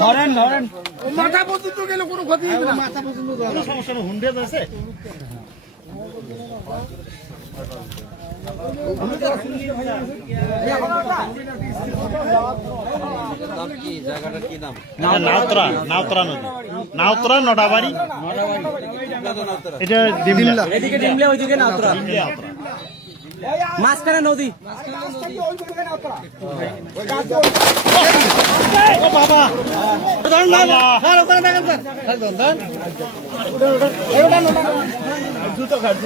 ধরেন ধরেন মাথা পর্যন্ত গেলে কোনো ক্ষতি হবে না। মাথা পর্যন্ত সমস্যা নেই, হুন্ডেজ আছে। নাওতরা নাওতরা নদী, নাওতরা নটাবাড়ি, এটা ডিমলা, এদিকে ডিমলে ওইদিকে নাওতরা, মাঝখানে নদী। জুতো ঘাট